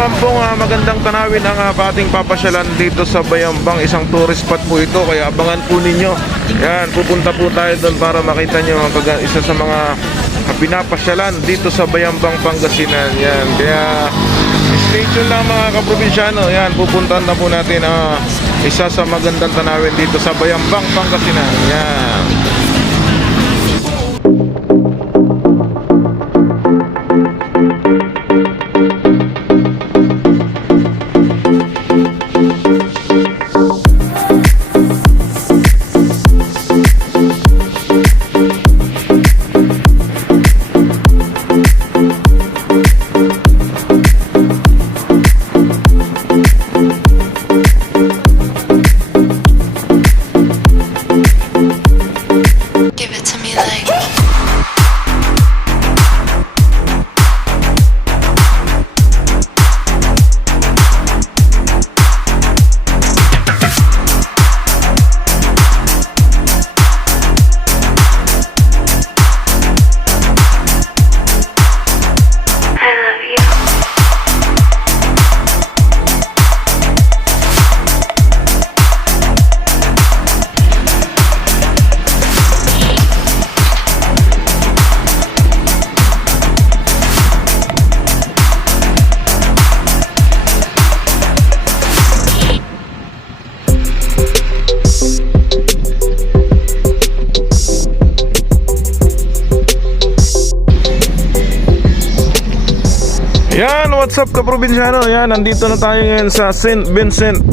naman pong magandang tanawin ang ating papasyalan dito sa Bayambang. Isang tourist spot po ito, kaya abangan po ninyo. Yan, pupunta po tayo doon para makita nyo ang isa sa mga pinapasyalan dito sa Bayambang, Pangasinan. Yan, kaya stay tuned lang mga kaprobinsyano. Yan, pupuntahan na po natin isa sa magandang tanawin dito sa Bayambang, Pangasinan. Yan. Yan, what's up kaprobinsyano? Yan, nandito na tayo ngayon sa St. Vincent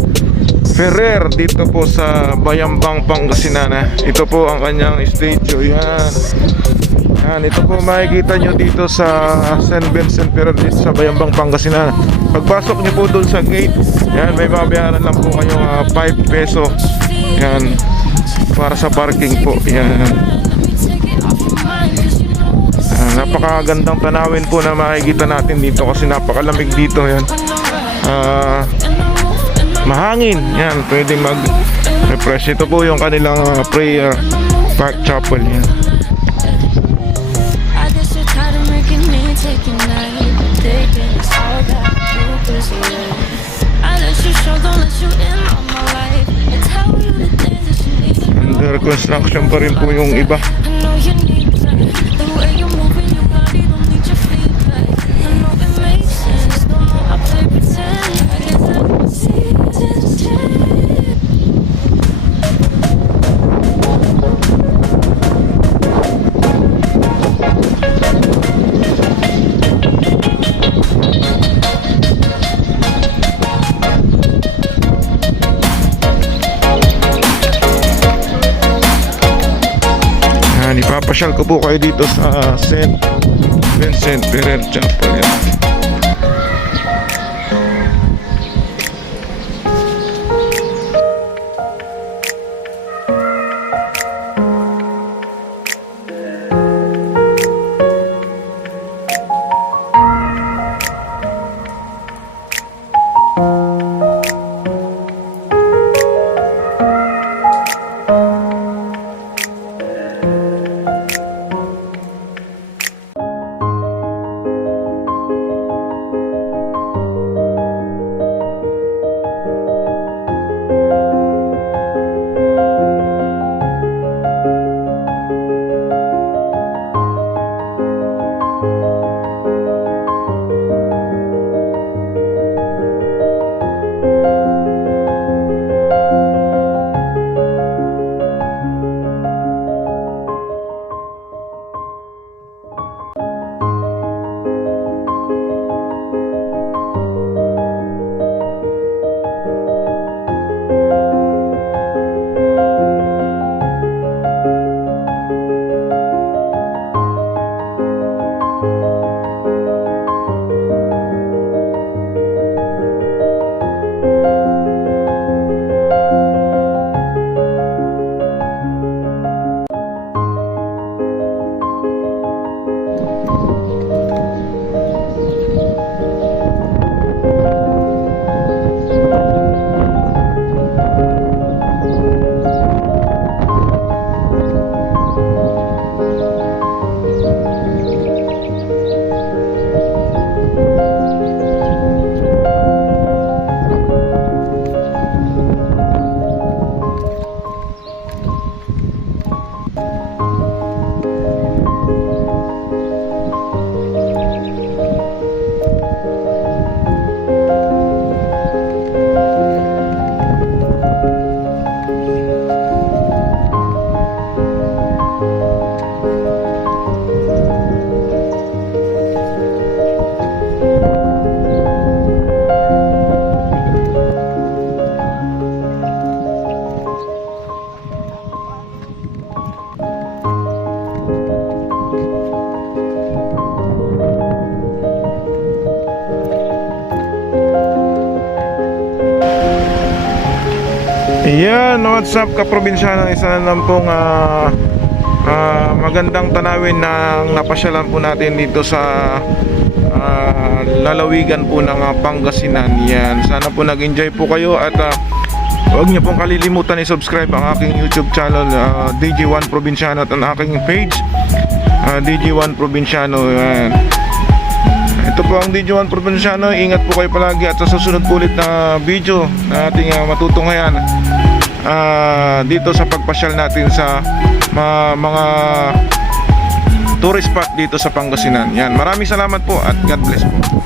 Ferrer, dito po sa Bayambang, Pangasinan. Ito po ang kanyang statue. Yan. Yan, ito po makikita nyo dito sa St. Vincent Ferrer dito sa Bayambang, Pangasinan. Pagpasok nyo po doon sa gate, yan, may babayaran lang po kayong 5 peso. Yan, para sa parking po. Yan. Napakagandang tanawin po na makikita natin dito kasi napakalamig dito. Yan, mahangin. Yan, pwedeng mag-refresh. Ito po yung kanilang prayer park chapel. Yan. Under construction pa rin po yung iba. Ipapasyal ko po kayo dito sa St. Vincent Ferrer Chapel. Yan, what's up kaprobinsyano, isa na lang pong magandang tanawin na napasyalan po natin dito sa lalawigan po ng Pangasinan. Yan, sana po nag-enjoy po kayo at huwag niyo pong kalilimutan i-subscribe ang aking YouTube channel, DJ1 Provinciano, at ang aking page, DJ1 Provinciano. Yan. Ito po ang DJ1 Provinciano. Ingat po kayo palagi at sa susunod po ulit na video na ating matutunghayan dito sa pagpasyal natin sa mga tourist spot dito sa Pangasinan. Yan, maraming salamat po at God bless po.